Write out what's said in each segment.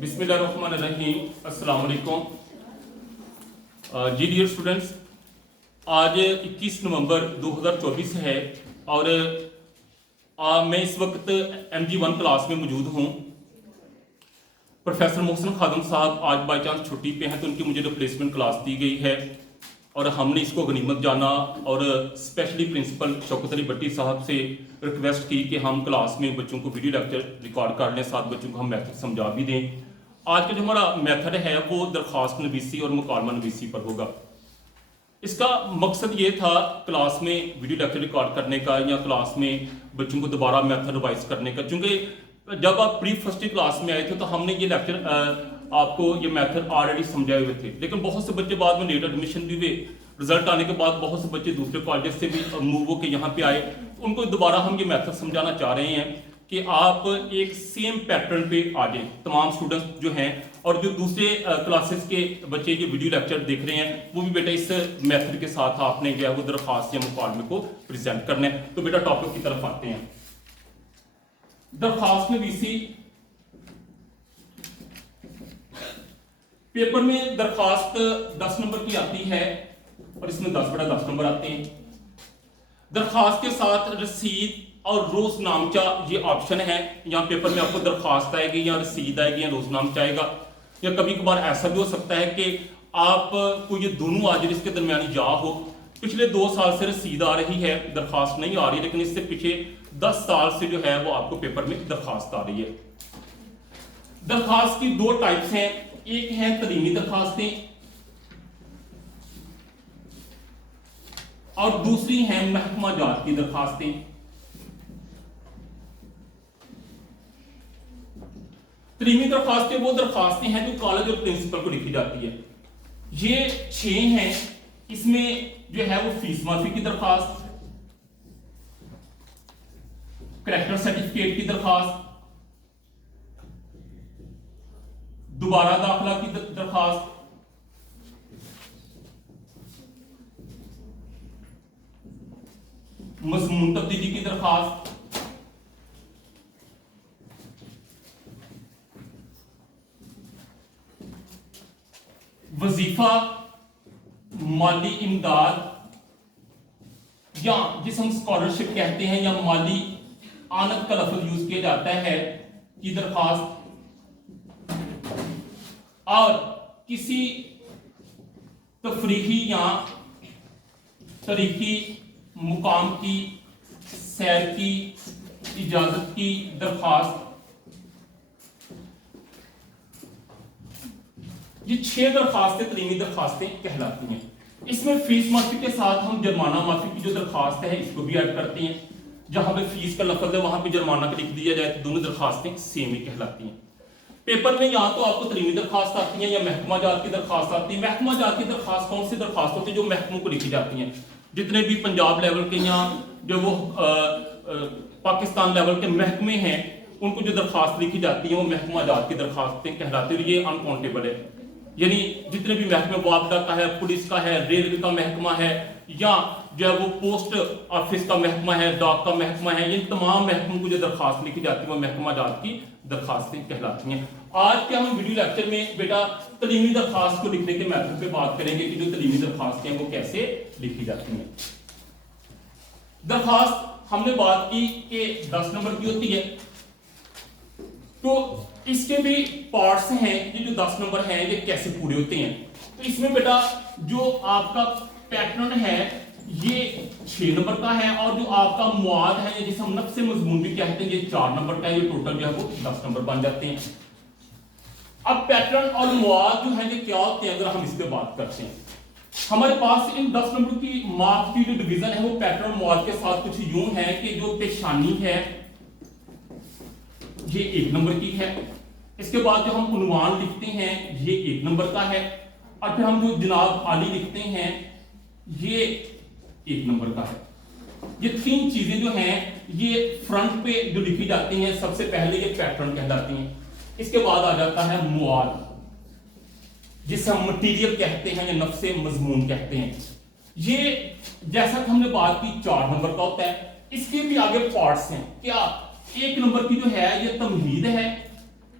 बिस्मिल्लाहिर्रहमानिर्रहीम, अस्सलाम वालेकुम। जी डियर स्टूडेंट्स, आज 21 नवंबर 2024 है और मैं इस वक्त MG1 क्लास में मौजूद हूँ। प्रोफेसर मोहसिन खादम साहब आज बाई चांस छुट्टी पे हैं तो उनकी मुझे रिप्लेसमेंट क्लास दी गई है और हमने इसको गनीमत जाना और स्पेशली प्रिंसिपल शौकत अली भट्टी साहब से रिक्वेस्ट की कि हम क्लास में बच्चों को वीडियो लेक्चर रिकॉर्ड कर लें, साथ बच्चों को हम मेथड समझा भी दें। आज का जो हमारा मेथड है वो दरख्वास्त नवीसी और मुकालमा नवीसी पर होगा। इसका मकसद ये था क्लास में वीडियो लेक्चर रिकॉर्ड करने का या क्लास में बच्चों को दोबारा मेथड रिवाइज करने का, क्योंकि जब आप प्री फर्स्ट क्लास में आए थे तो हमने ये लेक्चर आपको ये मेथड ऑलरेडी समझाए हुए थे, लेकिन बहुत से बच्चे बाद में लेट एडमिशन भी हुए। रिजल्ट आने के बाद बहुत से बच्चे दूसरे कॉलेज से भी मूव होकर यहाँ पे आए, उनको दोबारा हम ये मेथड समझाना चाह रहे हैं कि आप एक सेम पैटर्न पे आ जाएं तमाम स्टूडेंट्स जो हैं, और जो दूसरे क्लासेस के बच्चे ये वीडियो लेक्चर देख रहे हैं वो भी बेटा इस मेथड के साथ आपने जो है वो दरख्वास्त या मुकालमे को प्रेजेंट करना है। तो बेटा टॉपिक की तरफ आते हैं। दरख्वास्त नवीसी पेपर में दरख्वास्त 10 नंबर की आती है और इसमें 10/10 नंबर आते हैं। दरख्वास्त के साथ रसीद और रोजनामचा ये ऑप्शन है। यहाँ पेपर में आपको दरख्वास्त आएगी या रसीद आएगी या रोजनामचा आएगा, या कभी कभार ऐसा भी हो सकता है कि आप को ये दोनों आ जाए, इसके दरमियानी या हो। पिछले 2 साल से रसीद आ रही है, दरख्वास्त नहीं आ रही, लेकिन इससे पीछे 10 साल से जो है वो आपको पेपर में दरख्वास्त आ रही है। दरख्वास्त की 2 टाइप्स हैं, एक है तलीमी दरख्वास्तें और दूसरी है महकमा जात की दरख्वास्तें। तलीमी दरख्वास्तें वो दरख्वास्तें हैं जो कॉलेज और प्रिंसिपल को लिखी जाती है। ये 6 हैं। इसमें जो है वो फीस माफी की दरख्वास्त, करैक्टर सर्टिफिकेट की दरख्वास्त, दोबारा दाखिला की दरख्वास्त, मज़मून तब्दीली की दरख्वास्त, वजीफा, माली इमदाद या जिसे हम स्कॉलरशिप कहते हैं या माली आनत का लफ्ज यूज किया जाता है की दरख्वास्त, और किसी तफरीही या तरीकी मुकाम की सैर की इजाजत की दरख्वास्त। ये 6 दरख्वास्तें तलीमी दरख्वास्तें कहलाती हैं। इसमें फीस माफी के साथ हम जुर्माना माफी की जो दरख्वास्त है इसको भी ऐड करते हैं। जहां पे फीस का लफ्ज है वहां पे जुर्माना का लिख दिया जाए तो दोनों दरख्वास्तें सेम ही कहलाती हैं। पेपर में या तो आपको तलीमी दरख्वास्त आती है या महकमा जात की दरख्वास्त आती है। महकमा जात की दरख्वास्त कौन सी दरख्वास्त होती है? जो महकमों को लिखी जाती हैं। जितने भी पंजाब लेवल के या जो वो पाकिस्तान लेवल के महकमे हैं उनको जो दरख्वास्त लिखी जाती है वो महकमा जात की दरख्वास्तें कहलाती है। ये अनकाउंटेबल है, यानी जितने भी महकमे वापडा का है, पुलिस का है, रेलवे का महकमा है या जो है वो पोस्ट ऑफिस का महकमा है, डाक का महकमा है, इन तमाम महकमों को जो दरख्वास्त लिखी जाती है वो महकमा जात की दरख्वास्तें कहलाती हैं। आज के हम वीडियो लेक्चर में बेटा तलीमी दरख्वास्त को लिखने के मेथड पे बात करेंगे कि जो तलीमी दरख्वास्तें हैं वो कैसे लिखी जाती हैं। दरख्वास्त हमने बात की कि 10 नंबर की होती है, तो इसके भी पार्ट्स हैं। ये जो 10 नंबर हैं ये कैसे पूरे होते हैं? तो इसमें बेटा जो आपका पैटर्न है ये 6 नंबर का है, और जो आपका मुआद है जिसे हम नफ्स मजमून भी कहते हैं ये 4 नंबर का है। ये टोटल जो है वो 10 नंबर बन जाते हैं। अब पैटर्न और मुआद जो है ये क्या होते हैं? अगर हम इस पे बात करते हैं, हमारे पास इन 10 नंबर की मार्क्स की जो डिवीजन है वो पैटर्न मुआद के साथ कुछ यूं है कि जो पेशानी है ये 1 नंबर की है। इसके बाद जो हम उन्वान लिखते हैं ये 1 नंबर का है, और फिर हम जो जनाब आली लिखते हैं ये 1 नंबर का है। ये 3 चीजें जो हैं ये फ्रंट पे जो लिखी जाती हैं सबसे पहले ये पैटर्न कहलाती हैं। इसके बाद आ जाता है मुआद जिसे हम मटीरियल कहते हैं या नफ्से मजमून कहते हैं। ये जैसा कि हमने बात की 4 नंबर का होता है। इसके भी आगे पार्ट्स हैं। क्या 1 नंबर की जो है ये तमहीद है,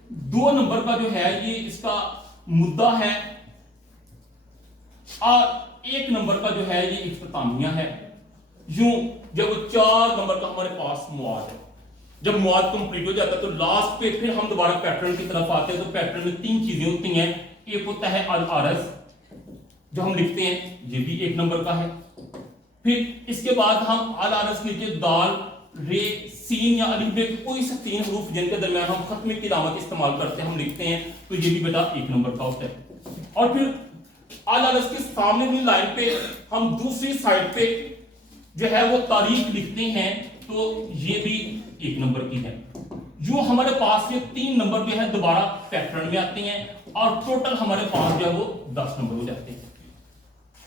2 नंबर का जो है ये इसका मुद्दा है और 1 नंबर का जो है ये इख्तितामिया है। यूं जब 4 नंबर का हमारे पास मुआद है, जब मुआद कंप्लीट हो जाता है तो लास्ट पे फिर हम दोबारा पैटर्न की तरफ आते हैं। तो पैटर्न में 3 चीजें होती हैं। एक होता है अल आरज जो हम लिखते हैं, ये भी 1 नंबर का है। फिर इसके बाद हम अल आरज के नीचे दाल, रे, सीन या अलिफ बे कोई से 3 हरूफ जिनके दरमियान हम खत्मे की अलामत इस्तेमाल करते हैं, हम लिखते हैं, तो ये भी बेटा 1 नंबर का होता है। और फिर अल आरज के सामने वाली लाइन पे हम दूसरी साइड पे जो है वो तारीख लिखते हैं, तो ये भी 1 नंबर की है। जो हमारे पास ये 3 नंबर जो है दोबारा पैटर्न में आते हैं और टोटल हमारे पास जो है वो 10 नंबर हो जाते हैं।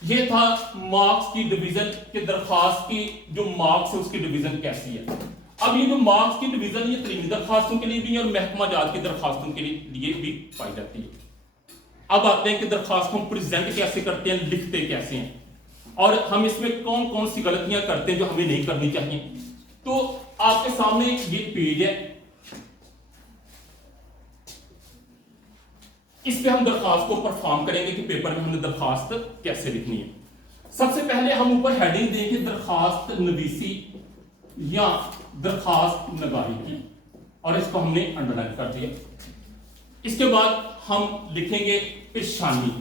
ये था मार्क्स की डिवीजन के दरखास्त की जो मार्क्स है उसकी डिवीजन कैसी है। अब ये जो मार्क्स की डिवीजन ये तरीनी दरखास्तों के लिए भी और महकमा जात की दरखास्तों के लिए भी पाई जाती है। अब आते हैं कि दरखास्त को प्रेजेंट कैसे करते हैं, लिखते कैसे हैं, और हम इसमें कौन कौन सी गलतियां करते हैं जो हमें नहीं करनी चाहिए। तो आपके सामने ये पेज है, इस पे हम दरखास्त को परफॉर्म करेंगे कि पेपर में हमने दरखास्त कैसे लिखनी है। सबसे पहले हम ऊपर हेडिंग देंगे दरखास्त नवीसी या दरखास्त नगारी की, और इसको हमने अंडरलाइन कर दिया। इसके बाद हम लिखेंगे पेशानी।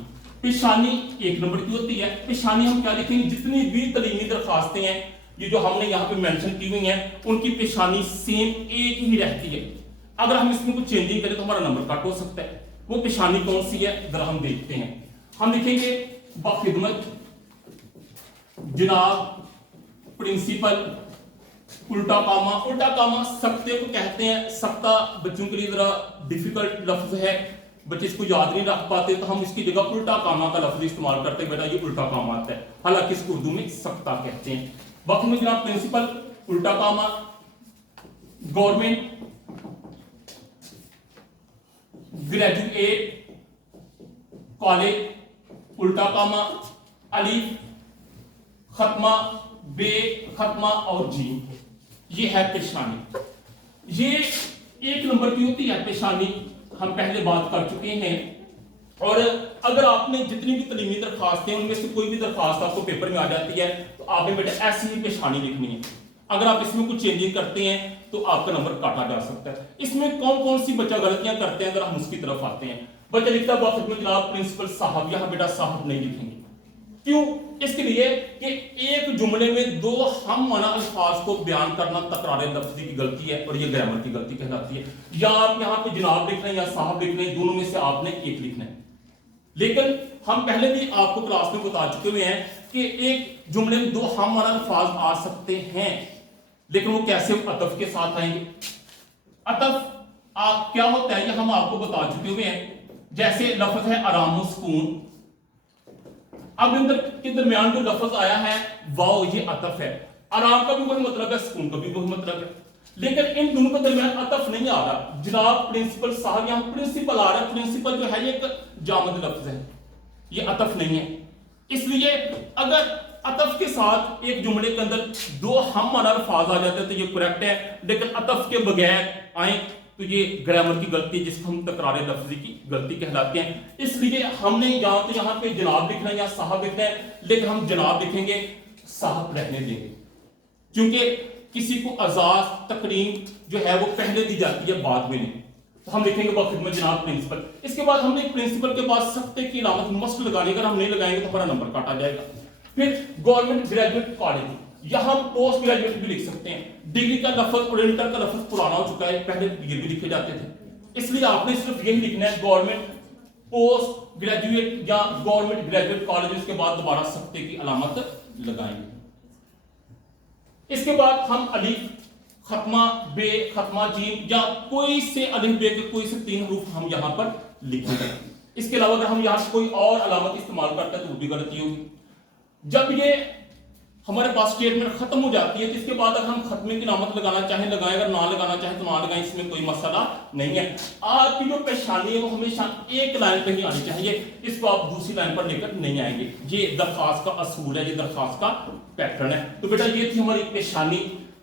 पेशानी 1 नंबर की होती है। पेशानी हम क्या लिखेंगे, जितनी भी तलीमी दरखास्तें हैं ये जो हमने यहाँ पे मेंशन की हुई हैं उनकी पेशानी सेम एक ही रहती है। अगर हम इसमें कुछ चेंजिंग करें तो हमारा नंबर कट हो सकता है। वो पेशानी कौन सी है जरा हम देखते हैं। हम लिखेंगे बखिदमत जनाब प्रिंसिपल उल्टा कामा। उल्टा कामा सख्ते को कहते हैं। सख्ता बच्चों के लिए जरा डिफिकल्ट लफ्ज है, बच्चे इसको याद नहीं रख पाते, तो हम इसकी जगह उल्टा कामा का लफ्ज इस्तेमाल करते हैं। बेटा ये उल्टा कामा आता है, हालांकि इसको उर्दू में सख्ता कहते हैं। बाकी में जनाब प्रिंसिपल उल्टा कामा, गवर्नमेंट ग्रेजुएट कॉलेज उल्टा कामा, अलीफ खत्मा, बे खत्मा और जी, ये है पेशानी। ये 1 नंबर की होती है पेशानी, हम पहले बात कर चुके हैं। और अगर आपने जितनी भी तलीमी दरखास्तें उनमें से कोई भी दरखास्त आपको पेपर में आ जाती है तो आपने बेटा ऐसी ही पेशानी लिखनी है। अगर आप इसमें कुछ चेंजिंग करते हैं तो आपका नंबर काटा जा सकता है। इसमें कौन कौन सी बच्चा गलतियां करते हैं अगर हम उसकी तरफ आते हैं। बच्चा लिखता है जनाब प्रिंसिपल साहब, यहां बेटा साहब नहीं लिखेंगे। क्यों? इसके लिए कि एक जुमले में 2 हम माना अल्फाज को बयान करना तकरार लफ्जी की गलती है और ये ग्रामर की गलती कहलाती है। या आप यहाँ पे जनाब लिख रहे हैं या साहब लिख रहे हैं, दोनों में से आपने एक लिखना है। लेकिन हम पहले भी आपको क्लास में बता चुके हुए हैं कि एक जुमले में 2 हम माना अल्फाज आ सकते हैं, लेकिन वो कैसे अतफ के साथ आएंगे। अतफ क्या होता है ये हम आपको बता चुके हुए हैं। जैसे लफ्ज है आराम व सुकून, अब अंदर के दरमियान जो लफ्ज आया है वाओ, ये अतफ है। आराम का भी वही मतलब है, सुकून का भी वही मतलब है, लेकिन इन दोनों के दरमियान अतफ नहीं आ रहा। जनाब प्रिंसिपल साहब, यहां प्रिंसिपल आ रहा है। प्रिंसिपल जो है ये एक जामद लफ्ज है, ये अतफ नहीं है। इसलिए अगर अतफ के साथ एक जुमले के अंदर 2 हम माना अल्फाज आ जाते हैं तो ये करेक्ट है, लेकिन अतफ के बगैर आए तो ये ग्रामर की गलती है, जिसको हम तकरार लफ्जी की गलती कहलाते हैं। इसलिए हमने यहाँ पे जनाब लिखना है या साहब लिखना है, लेकिन हम जनाब लिखेंगे, साहब रहने देंगे, क्योंकि किसी को अजाज तकरीम जो है वो पहले दी जाती है बाद में नहीं। तो हम लिखेंगे बखिदमत जनाब प्रिंसिपल। इसके बाद हमने प्रिंसिपल के बाद सख्ते की अलामत मस्ट लगानी, अगर हम नहीं लगाएंगे तो हमारा नंबर काटा जाएगा। फिर गवर्नमेंट ग्रेजुएट कॉलेज, यहां हम पोस्ट ग्रेजुएट भी लिख सकते हैं। डिग्री का लफ्ज और इंटर का लफ्ज पुराना हो चुका है, पहले ये भी लिखे जाते थे। इसलिए आपने सिर्फ यही लिखना है गवर्नमेंट पोस्ट ग्रेजुएट या गवर्नमेंट ग्रेजुएट कॉलेज, उसके बाद दोबारा सख्ते की अलामत लगाएंगे। इसके बाद हम अलीफ खत्मा, बे खत्मा, जीम या कोई से अलिफ बे के कोई से 3 हरूफ हम यहां पर लिखेंगे। इसके अलावा अगर हम यहां कोई और अलामत इस्तेमाल करते हैं तो वो भी गलती होगी। जब ये हमारे पास स्टेटमेंट खत्म हो जाती है तो इसके बाद अगर हम खत्मे की अलामत लगाना चाहें लगाएं, अगर ना लगाना चाहें तो ना लगाएं, इसमें कोई मसला नहीं है। आपकी जो पेशानी है वो हमेशा एक लाइन पे ही आनी चाहिए, इसको आप दूसरी लाइन पर लेकर नहीं आएंगे। ये दरखास्त का असूल है, ये दरखास्त का पैटर्न है। तो बेटा ये थी हमारी पेशानी।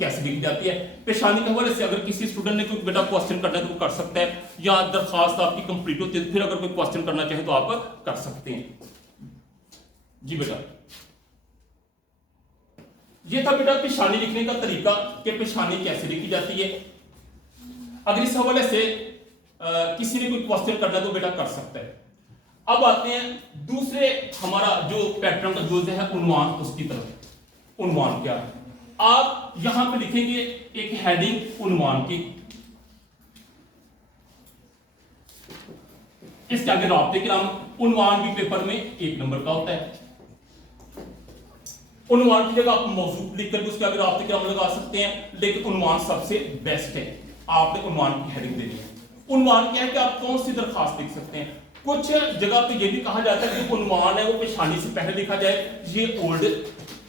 कैसे लिखी जाती है। पेशानी के हवाले से अगर किसी स्टूडेंट ने कोई बेटा क्वेश्चन करना है तो वो कर सकता है, या दरखास्त आपकी कंप्लीट होती है फिर अगर कोई क्वेश्चन करना चाहे तो आप कर सकते हैं। जी बेटा, ये था बेटा पेशानी लिखने का तरीका कि पेशानी कैसे लिखी जाती है। अगर इस हवाले से किसी ने कोई क्वेश्चन करना है तो बेटा कर सकता है। अब आते हैं दूसरे हमारा जो पैटर्न का जो है उन्वान, उसकी तरफ। उन्वान क्या है, आप यहां पे लिखेंगे एक हेडिंग उन्वान की, इसके आगे राब्ते की नाम। उन्वान भी पेपर में 1 नंबर का होता है। उन्वान की जगह आप मौजूद लिख करके उसके आगे राब्ते की नाम लगा सकते हैं, लेकिन उन्वान सबसे बेस्ट है। आपने उन्वान की हेडिंग देनी है। उन्वान क्या है कि आप कौन सी दरखास्त लिख सकते हैं। कुछ जगह पे ये भी कहा जाता है कि उन्वान है वो पेशानी से पहले लिखा जाए, ये ओल्ड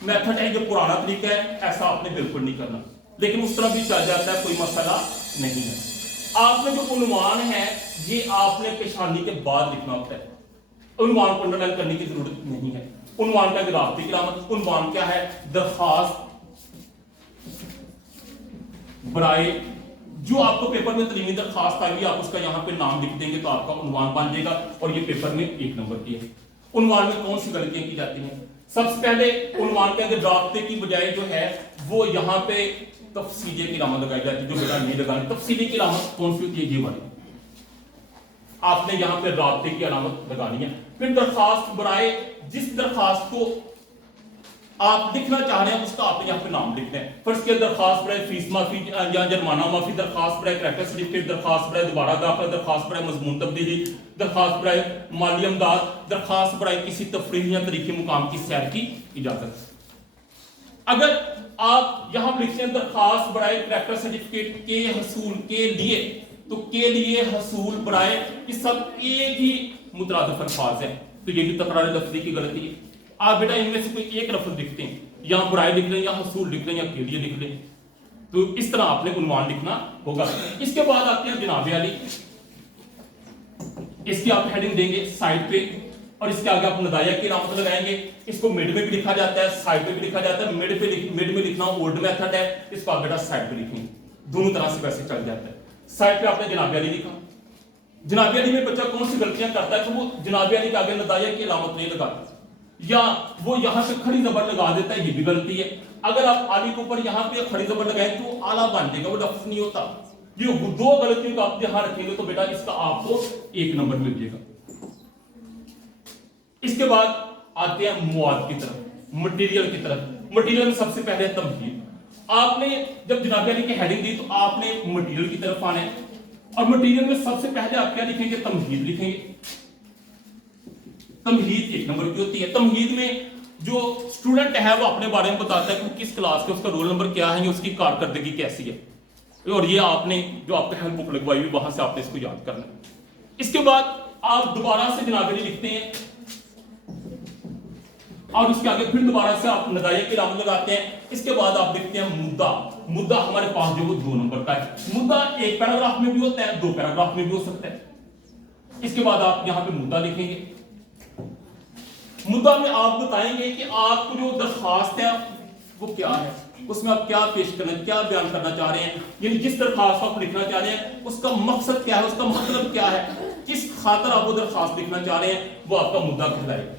मेथड है, ये पुराना तरीका है, ऐसा आपने बिल्कुल नहीं करना, लेकिन उस तरह भी चल जाता है, कोई मसला नहीं है। आपने जो उन्वान है ये आपने पेशानी के बाद लिखना होता है, उन्वान को अंडरलाइन करने की जरूरत नहीं है। उन्वान का राब्ते की नाम। उन्वान क्या है, दरखास्त बराए, जो आपको पेपर में तलीमी दरखास्त आएगी आप उसका यहाँ पे नाम लिख देंगे तो आपका उन्वान बन जाएगा, और ये पेपर में 1 नंबर की है। उन्वान में कौन सी गलतियां की जाती हैं। सबसे पहले उन्वान के अंदर राब्ते की बजाय जो है वो यहाँ पे तफसीले की नाम लगाई जाती है, जो बेटा नहीं लगानी। तफसीली की अलामत कौन सी होती है, ये वाली आपने यहाँ पे राब्ते की अलामत लगानी है। फिर दरखास्त बराए, जिस दरखास्त को आप लिखना चाह रहे हैं उसका आपने यहाँ पे नाम लिखना है। फर्स्ट के दरखास्त बराए फीस माफी या जुर्माना माफी, दरखास्त बराए करैक्टर सर्टिफिकेट, दरखास्त बराए दोबारा दाखिला, दरखास्त बराए मजमून तब्दीली, दरखास्त बराए माली इमदाद, दरखास्त बराए किसी तफरीह या तरीके मुकाम की सैर की इजाजत। अगर आप यहाँ लिखते हैं दरखास्त बराए करैक्टर सर्टिफिकेट के हसूल के लिए, तो के लिए हसूल बराए ये सब एक ही मुतरादिफ अल्फाज है, तो ये भी तकरार लफ्जी की गलती है। आप बेटा इनमें से कोई एक लफ्ज लिखते हैं, या बुराई लिख रहे हैं, या हसूल लिख रहे हैं, या के लिए लिख रहे हैं, तो इस तरह आपने उन्वान लिखना होगा। इसके बाद आते हैं जनाबे अली, इसकी आप हेडिंग देंगे साइड पे, और इसके आगे आप नदाया की नाम लगाएंगे। इसको मिड में भी लिखा जाता है, साइड पे भी लिखा जाता है। मिड में लिखना ओल्ड मेथड है, इसको आप बेटा साइड पे लिखेंगे, दोनों तरह से वैसे चल जाता है। साइड पे आपने जनाबे अली लिखा। जनाबे अली में बच्चा कौन सी गलतियां करता है, तो वो जनाबे अली के आगे नदाया की अलामत नहीं लगाता, या वो यहां पे खड़ी जबर लगा देता है, ये भी गलती है। अगर आप आली के ऊपर यहां पे खड़ी जबर लगाएं तो आला बन जाएगा, वो लफ्ज नहीं होता। ये 2 गलतियों को आप ध्यान रखेंगे तो बेटा इसका आपको 1 नंबर मिल जाएगा। इसके बाद आते हैं मुआद की तरफ, मटेरियल की तरफ। मटेरियल में सबसे पहले तमहीद। आपने जब जनाबे अली की हेडिंग दी तो आपने मटेरियल की तरफ आना है, और मटेरियल में सबसे पहले आप क्या लिखेंगे, तमहीद लिखेंगे। तमहीद 1 नंबर की होती है। तमहीद में जो स्टूडेंट है वो अपने बारे में बताता है कि किस क्लास के, उसका रोल नंबर क्या है, उसकी कारकर्दगी कैसी है, और ये आपने जो आपको हेल्प बुक लगवाई हुई वहां से आपने इसको याद करना है। इसके बाद आप दोबारा से जनाबे अली लिखते हैं, और उसके आगे फिर दोबारा से आप नदाया की नाम लगाते हैं। इसके बाद आप लिखते हैं मुद्दा। मुद्दा हमारे पास जो वो 2 नंबर का है। मुद्दा 1 पैराग्राफ में भी होता है, 2 पैराग्राफ में भी हो सकता है। इसके बाद आप यहां पे मुद्दा लिखेंगे। मुद्दा में आप बताएंगे कि आपको जो दरखास्त है वो क्या है, उसमें आप क्या पेश करना, क्या बयान करना चाह रहे हैं, यानी जिस दरखास्त आप लिखना चाह रहे हैं उसका मकसद क्या है, उसका मतलब क्या है, किस खातर आप वो दरखास्त लिखना चाह रहे हैं, वो आपका मुद्दा कहलाएगा।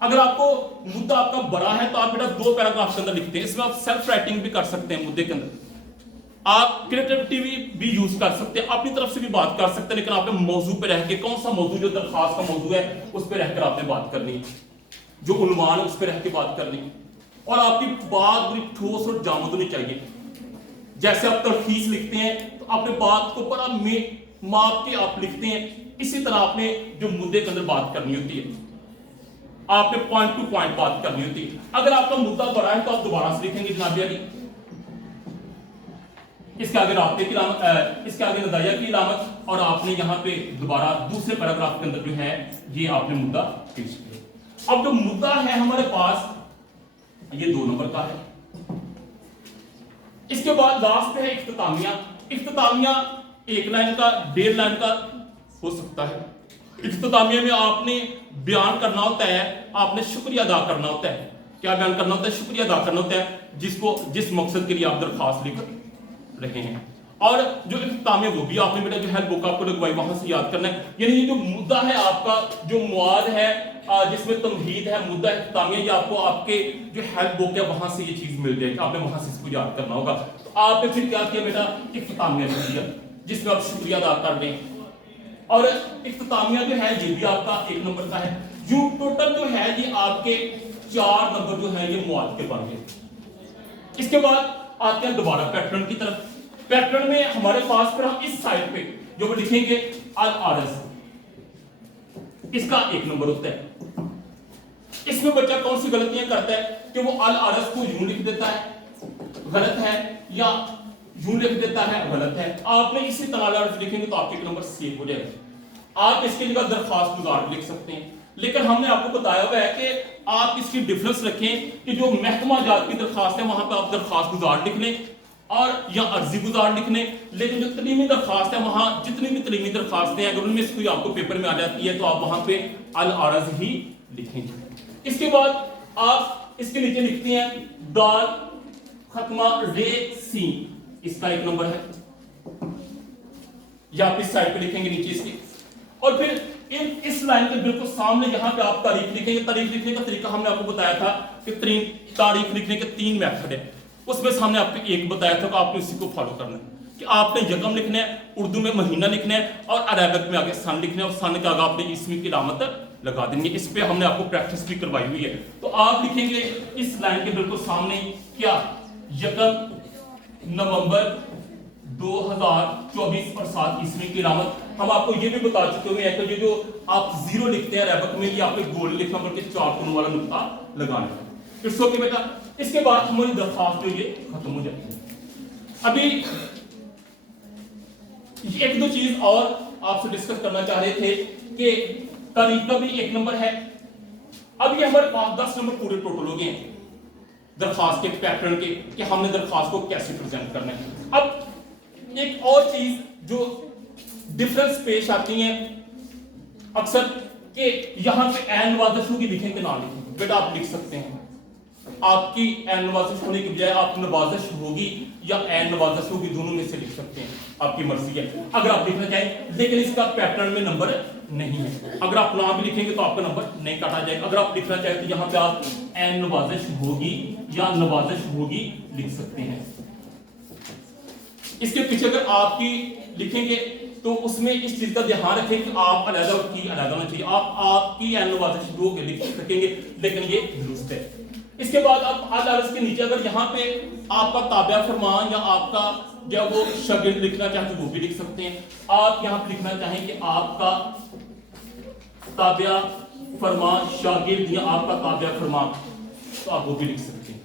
अगर आपको मुद्दा आपका बड़ा है तो आप बेटा 2 पैराग्राफ के अंदर लिखते हैं। इसमें आप सेल्फ राइटिंग भी कर सकते हैं मुद्दे के अंदर, आप क्रिएटिविटी भी यूज कर सकते हैं, अपनी तरफ से भी बात कर सकते हैं, लेकिन आपने मौजू पे रह के, कौन सा मौजू जो दरखास्त का मौजू है उस पर रहकर आपने बात करनी है, जो उन्वान है उस पर रह के बात करनी है, और आपकी बात बड़ी ठोस और जामद होनी चाहिए। जैसे आप तरखीस लिखते हैं तो अपने बात को बड़ा माप के आप लिखते हैं, इसी तरह आपने जो मुद्दे के अंदर बात करनी होती है, आपने पॉइंट टू पॉइंट बात करनी होती है। अगर आपका मुद्दा बड़ा है तो आप दोबारा से लिखेंगे जनाबे अली, इसके आगे राब्ते की अलामत, इसके आगे नदाया की अलामत, और आपने यहाँ पे दोबारा दूसरे पैराग्राफ के अंदर जो है ये आपने मुद्दा पेश किया। अब जो मुद्दा है हमारे पास ये 2 नंबर का है। इसके बाद लास्ट पे है इख्तितामिया। इख्तितामिया 1 लाइन का, 1.5 लाइन का हो सकता है। इख्तितामिया में आपने बयान करना होता है, आपने शुक्रिया अदा करना होता है क्या बयान करना होता है, शुक्रिया अदा करना होता है जिस मकसद के लिए आप दरखास्त लिख रहे हैं। और जो इख्तिताम है वो भी आपने बेटा जो हेल्प बुक आपको लगवाई वहां से याद करना है। यानी ये जो मुद्दा है आपका, जो मुआद है जिसमें तमहीद है, मुद्दा इख्तितामिया, ये आपको आपके जो हेल्प बुक है वहां से ये चीज मिल जाएगी, आपने वहां से इसको याद करना होगा। तो आपने फिर क्या किया बेटा, इख्तितामिया लिख दिया जिसमें आप शुक्रिया अदा कर दें। और इख्तितामिया जो है ये भी आपका 1 नंबर का है। जो टोटल जो है ये आपके 4 नंबर जो है ये मुआद के बन गए। इसके बाद आते हैं दोबारा पैटर्न की तरफ। पैटर्न में हमारे पास फिर हम इस साइड पे जो लिखेंगे अल आरस, इसका 1 नंबर होता है। इसमें बच्चा कौन सी गलतियां करता है कि वो अल आरस को यूं लिख देता है, गलत है, या यूं लिख देता है, गलत है। आपने इसी तरह अल आरस लिखेंगे तो आपके 1 नंबर सेव हो जाएगा। आप इसके जगह दरखास्त गुजार लिख सकते हैं, लेकिन हमने आपको बताया हुआ है कि आप इसकी डिफरेंस रखें कि जो महकमा जात की दरखास्त है वहां पे आप दरखास्त गुजार लिख लें और या अर्जी गुजार लिख लें। लेकिन जो तलीमी दरखास्त है वहां जितनी भी तलीमी दरखास्तें हैं अगर उनमें से कोई आपको पेपर में आ जाती है तो आप वहां पे अल आरज ही लिखेंगे। इसके बाद आप इसके नीचे लिखते हैं दाल खत्मा रे सी, इसका 1 नंबर है, या आप इस साइड पे लिखेंगे नीचे इसके। और फिर इस लाइन के बिल्कुल सामने यहां पे आप तारीख लिखेंगे। तारीख लिखने का तरीका हमने आपको बताया था कि तारीख लिखने के 3 मेथड है, उसमें से हमने आपको एक बताया था कि आपने इसी को फॉलो करना है कि आपने यकम लिखना है, उर्दू में महीना लिखना है और अरबिक में आगे सन लिखना है, और सन के आगे आपने ईस्वी की अलामत लगा देंगे। इस पे हमने आपको प्रैक्टिस भी करवाई हुई है। तो आप लिखेंगे इस लाइन के बिल्कुल सामने क्या, यकम नवंबर 2024 और 7 ईस्वी की अलामत। हम आपको ये भी बता चुके हुए हैं कि ये जो आप 0 लिखते हैं अरबिक में, ये आपको गोल लिखना बल्कि 4 कोण वाला नुक्ता लगाना है। इट्स ओके बेटा। इसके बाद हमारी दरखास्त जो ये खत्म हो जाती है। अभी एक दो चीज और आपसे डिस्कस करना चाह रहे थे कि तारीख का भी 1 नंबर है। अब ये हमारे पास 10 नंबर पूरे टोटल हो गए हैं दरखास्त के पैटर्न के कि हमने दरखास्त को कैसे प्रेजेंट करना है। अब एक और चीज जो डिफरेंस पेश आती है अक्सर कि यहां पे एन नवाजिश होगी, लिखें कि ना लिखें। बेटा आप लिख सकते हैं, आपकी एन नवाजिश होने की बजाय आप नवाजिश होगी या एन नवाजिश होगी, दोनों में से लिख सकते हैं, आपकी मर्जी है अगर आप लिखना चाहें। लेकिन इसका पैटर्न में नंबर नहीं है। अगर आप ना भी लिखेंगे तो आपका नंबर नहीं काटा जाएगा। अगर आप लिखना चाहें तो यहां पे आप एन नवाजिश होगी या नवाजिश होगी लिख सकते हैं। इसके पीछे अगर आपकी लिखेंगे तो उसमें इस चीज का ध्यान रखें कि आप अलग की अलग होना चाहिए। आप आपकी एन नवाजिश होगे लिख सकेंगे, लेकिन ये दुरुस्त है। इसके बाद आप अल आरज के नीचे अगर यहाँ पे आपका ताबिया फरमान या आपका जब वो शागिर्द लिखना चाहते वो भी लिख सकते हैं। आप यहाँ पे लिखना चाहें कि आपका ताबिया फरमान शागिर्द या आपका ताबिया फरमान, तो आप वो भी लिख सकते हैं,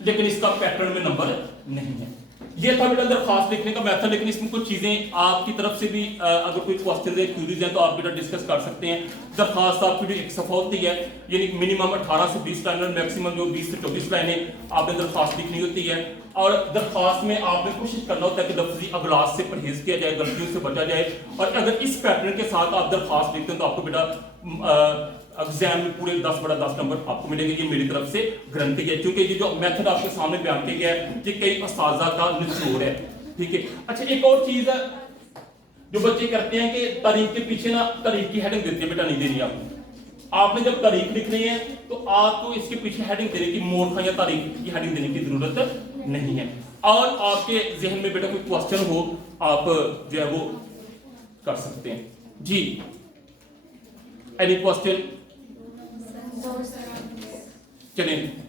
लेकिन इसका पैटर्न में नंबर नहीं है। ये था बेटा दरखास्त लिखने का मेथड। लेकिन इसमें कुछ चीजें आपकी तरफ से भी अगर कोई क्वेश्चन है, क्वेरीज हैं तो आप बेटा डिस्कस कर सकते हैं। दरखास्त आपकी भी एक सफा होती है, यानी मिनिमम 18 से 20 लाइन, मैक्सिमम जो 20 से 24 लाइनें आपने दरखास्त लिखनी होती है। और दरखास्त में आपने कोशिश करना होता है कि लफ्जी अगलास से परहेज किया जाए, गलतियों से बचा जाए। और अगर इस पैटर्न के साथ आप दरखास्त लिखते हैं तो आपको बेटा एग्जाम में पूरे 10 बड़ा 10 नंबर आपको मिलेंगे। ये मेरी तरफ से गारंटी है, क्योंकि ये जो मेथड आपके सामने बयान किया गया है ये कई उस्तादा का निचोड़ है, ठीक है। अच्छा, एक और चीज है जो बच्चे करते हैं कि तारीख के पीछे ना तारीख की हेडिंग देते हैं, बेटा नहीं देनी आपको। आपने जब तारीख लिखनी है तो आपको इसके पीछे हेडिंग देने की, मोरखा या तारीख की हेडिंग देने की जरूरत नहीं है। और आपके जहन में बेटा कोई क्वेश्चन हो आप जो है वो कर सकते हैं। जी, एनी क्वेश्चन? चलें।